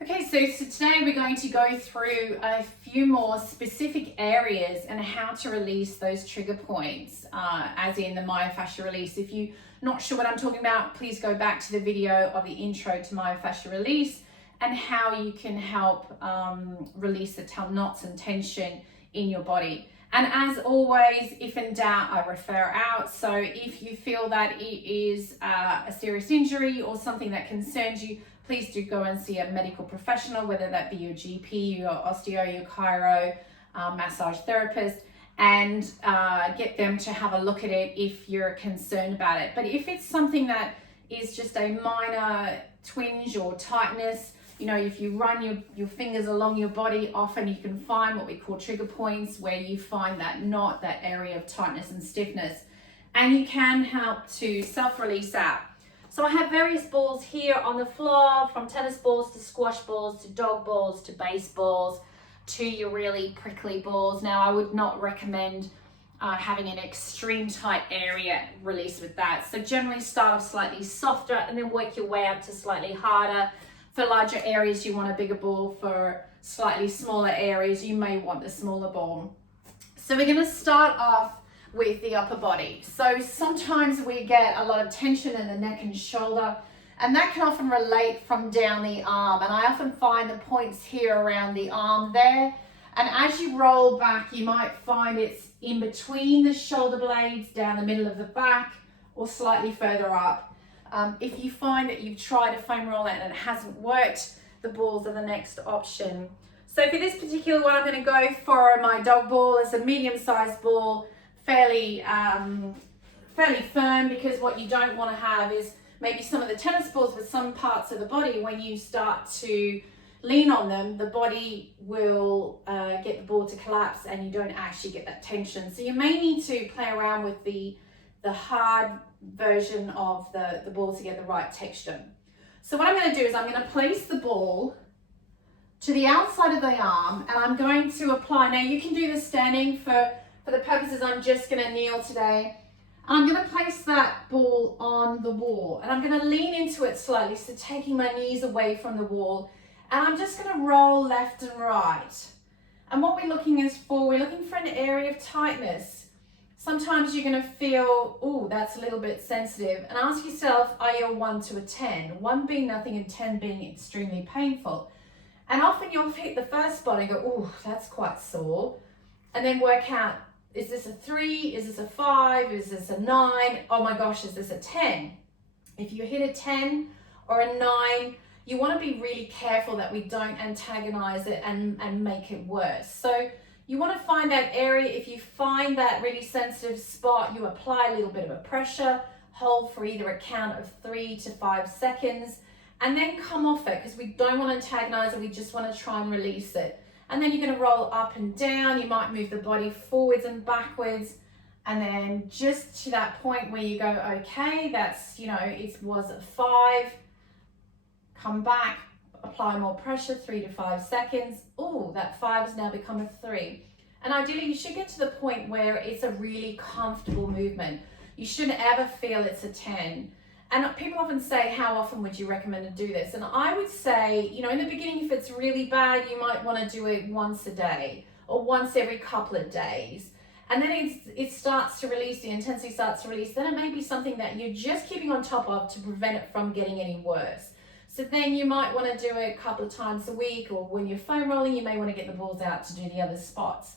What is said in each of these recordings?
Okay, so today we're going to go through a few more specific areas and how to release those trigger points, as in the myofascial release. If you're not sure what I'm talking about, please go back to the video of the intro to myofascial release and how you can help release the knots and tension in your body. And as always, if in doubt, I refer out. So if you feel that it is a serious injury or something that concerns you, please do go and see a medical professional, whether that be your GP, your osteo, your chiro, massage therapist, and get them to have a look at it if you're concerned about it. But if it's something that is just a minor twinge or tightness, you know, if you run your fingers along your body, often you can find what we call trigger points where you find that knot, that area of tightness and stiffness, and you can help to self-release that. So I have various balls here on the floor, from tennis balls to squash balls to dog balls to baseballs to your really prickly balls. Now, I would not recommend having an extreme tight area release with that. So generally start off slightly softer and then work your way up to slightly harder. For larger areas, you want a bigger ball. For slightly smaller areas, you may want the smaller ball. So we're going to start off with the upper body. So sometimes we get a lot of tension in the neck and shoulder, and that can often relate from down the arm. And I often find the points here around the arm there. And as you roll back, you might find it's in between the shoulder blades, down the middle of the back, or slightly further up. If you find that you've tried a foam roller and it hasn't worked, the balls are the next option. So for this particular one, I'm going to go for my dog ball. It's a medium-sized ball, fairly firm, because what you don't want to have is maybe some of the tennis balls with some parts of the body. When you start to lean on them, the body will get the ball to collapse and you don't actually get that tension. So you may need to play around with the hard version of the ball to get the right texture. So what I'm going to do is I'm going to place the ball to the outside of the arm, and I'm going to apply. Now you can do this standing. For the purposes, I'm just going to kneel today. And I'm going to place that ball on the wall, and I'm going to lean into it slightly, so taking my knees away from the wall, and I'm just going to roll left and right. And what we're looking for an area of tightness. Sometimes you're going to feel, oh, that's a little bit sensitive, and ask yourself, are you a 1 to a 10? 1 being nothing and 10 being extremely painful. And often you'll hit the first spot and go, oh, that's quite sore, and then work out, is this a 3? Is this a 5? Is this a 9? Oh my gosh, is this a 10? If you hit a 10 or a 9, you want to be really careful that we don't antagonize it and make it worse. So you want to find that area. If you find that really sensitive spot, you apply a little bit of a pressure, hold for either a count of 3 to 5 seconds, and then come off it, because we don't want to antagonize it. We just want to try and release it. And then you're going to roll up and down. You might move the body forwards and backwards. And then just to that point where you go, okay, that's, it was a 5. Come back, apply more pressure, 3 to 5 seconds. Oh, that 5 has now become a 3. And ideally, you should get to the point where it's a really comfortable movement. You shouldn't ever feel it's a 10. And people often say, how often would you recommend to do this? And I would say, in the beginning, if it's really bad, you might want to do it once a day or once every couple of days. And then it starts to release, the intensity starts to release. Then it may be something that you're just keeping on top of to prevent it from getting any worse. So then you might want to do it a couple of times a week, or when you're foam rolling, you may want to get the balls out to do the other spots.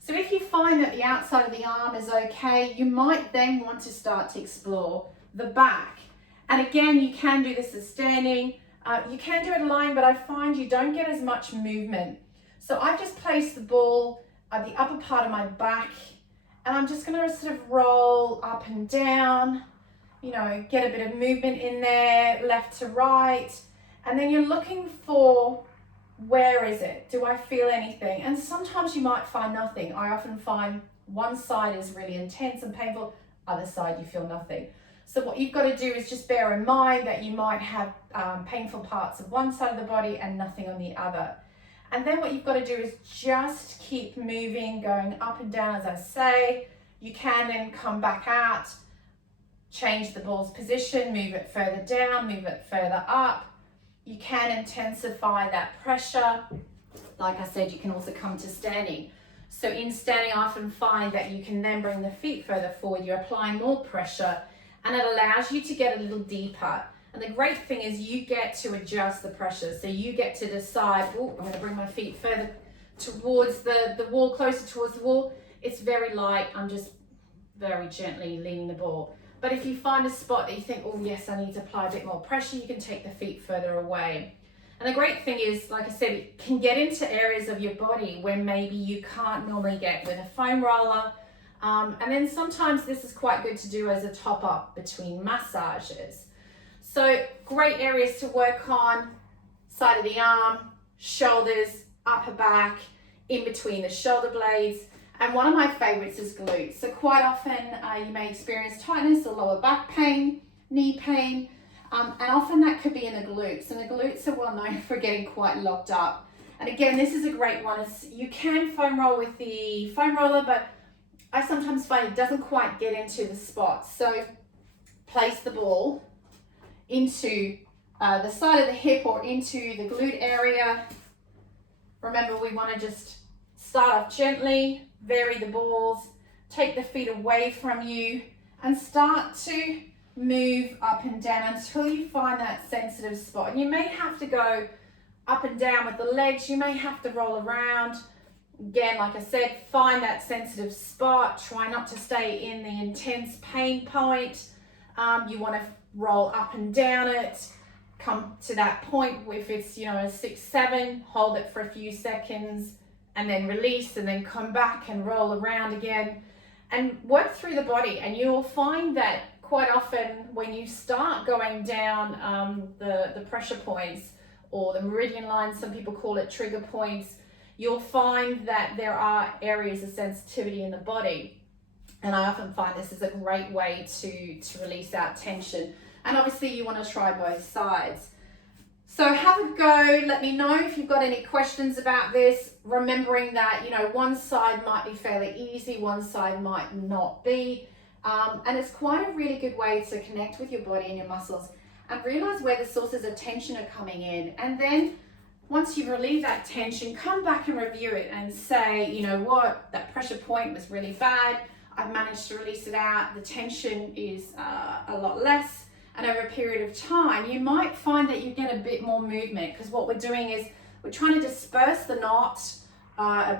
So if you find that the outside of the arm is okay, you might then want to start to explore the back. And again, you can do this as standing. You can do it lying, but I find you don't get as much movement. So I've just placed the ball at the upper part of my back, and I'm just going to sort of roll up and down, get a bit of movement in there, left to right. And then you're looking for, where is it? Do I feel anything? And sometimes you might find nothing. I often find one side is really intense and painful, other side you feel nothing. So what you've got to do is just bear in mind that you might have painful parts of one side of the body and nothing on the other. And then what you've got to do is just keep moving, going up and down, as I say. You can then come back out, change the ball's position, move it further down, move it further up. you can intensify that pressure. Like I said, you can also come to standing. So in standing, I often find that you can then bring the feet further forward. You're applying more pressure and it allows you to get a little deeper. And the great thing is you get to adjust the pressure. So you get to decide, oh, I'm going to bring my feet further towards the wall, closer towards the wall. It's very light. I'm just very gently leaning the ball. But if you find a spot that you think, oh yes, I need to apply a bit more pressure, you can take the feet further away. And the great thing is, like I said, it can get into areas of your body where maybe you can't normally get with a foam roller. And then sometimes this is quite good to do as a top up between massages. So great areas to work on: side of the arm, shoulders, upper back, in between the shoulder blades. And one of my favorites is glutes. So quite often you may experience tightness or lower back pain, knee pain, and often that could be in the glutes. And the glutes are well known for getting quite locked up. And again, this is a great one. You can foam roll with the foam roller, but I sometimes find it doesn't quite get into the spots. So place the ball into the side of the hip or into the glute area. Remember, we want to just start off gently, vary the balls, take the feet away from you, and start to move up and down until you find that sensitive spot. And you may have to go up and down with the legs, you may have to roll around. Again, like I said, find that sensitive spot. Try not to stay in the intense pain point. You want to roll up and down it. Come to that point, if it's, you know, a 6, 7, hold it for a few seconds and then release, and then come back and roll around again and work through the body. And you'll find that quite often when you start going down the pressure points, or the meridian lines, some people call it trigger points, you'll find that there are areas of sensitivity in the body. And I often find this is a great way to release out tension. And obviously you want to try both sides. So have a go. Let me know if you've got any questions about this, remembering that, you know, one side might be fairly easy, one side might not be. And it's quite a really good way to connect with your body and your muscles and realize where the sources of tension are coming in. And then once you've relieved that tension, come back and review it and say, you know what, that pressure point was really bad. I've managed to release it out. The tension is a lot less. And over a period of time, you might find that you get a bit more movement, because what we're doing is we're trying to disperse the knot,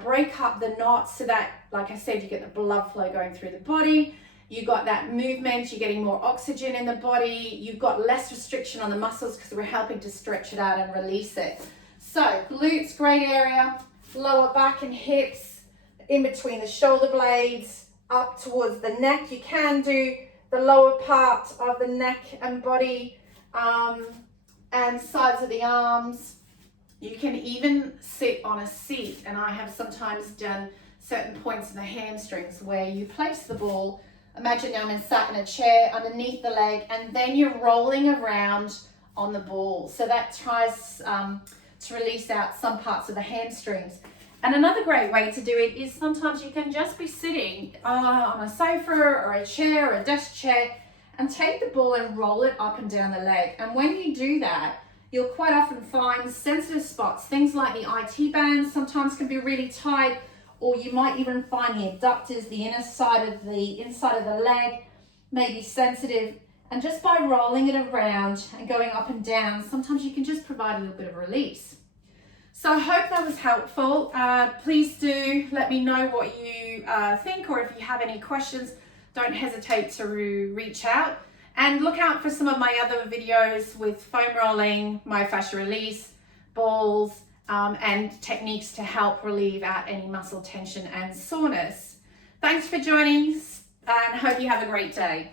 break up the knot so that, like I said, you get the blood flow going through the body. You got that movement, you're getting more oxygen in the body. You've got less restriction on the muscles because we're helping to stretch it out and release it. So glutes, great area, lower back and hips, in between the shoulder blades, up towards the neck. You can do the lower part of the neck and body, and sides of the arms. You can even sit on a seat, and I have sometimes done certain points in the hamstrings where you place the ball. Imagine I'm sat in a chair underneath the leg, and then you're rolling around on the ball. So that tries to release out some parts of the hamstrings. And another great way to do it is sometimes you can just be sitting on a sofa or a chair or a desk chair and take the ball and roll it up and down the leg. And when you do that, you'll quite often find sensitive spots. Things like the IT bands sometimes can be really tight, or you might even find the adductors, the inside of the leg may be sensitive. And just by rolling it around and going up and down, sometimes you can just provide a little bit of release. So I hope that was helpful. Please do let me know what you think, or if you have any questions, don't hesitate to reach out. And look out for some of my other videos with foam rolling, myofascial release, balls, and techniques to help relieve out any muscle tension and soreness. Thanks for joining, and hope you have a great day.